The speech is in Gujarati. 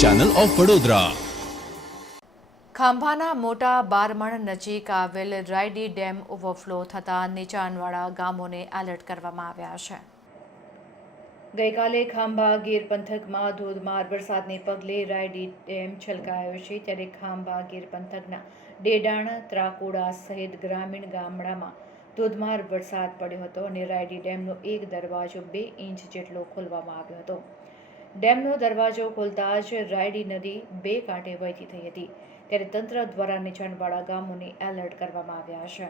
ચેનલ ઓફ વડોદરા ખાંભાના મોટા બારમણ નજીક આવેલ રાયડી ડેમ ઓવરફ્લો થતાં નીચાણવાળા ગામોને એલર્ટ કરવામાં આવ્યા છે. ગઈકાલે ખાંભા ગીર પંથકમાં ધોધમાર વરસાદને પગલે રાયડી ડેમ છલકાયો છે, ત્યારે ખાંભા ગીર પંથકના ડેડાણ, ત્રાકોડા સહિત ગ્રામીણ ગામડામાં ધોધમાર વરસાદ પડ્યો હતો અને રાયડી ડેમનો એક દરવાજો બે ઇંચ જેટલો ખોલવામાં આવ્યો હતો. ડેમનો દરવાજો ખોલતા જ રાયડી નદી બે કાંઠે વહેતી થઈ હતી. ત્યારે તંત્ર દ્વારા નીચાણવાળા ગામોને એલર્ટ કરવામાં આવ્યા છે.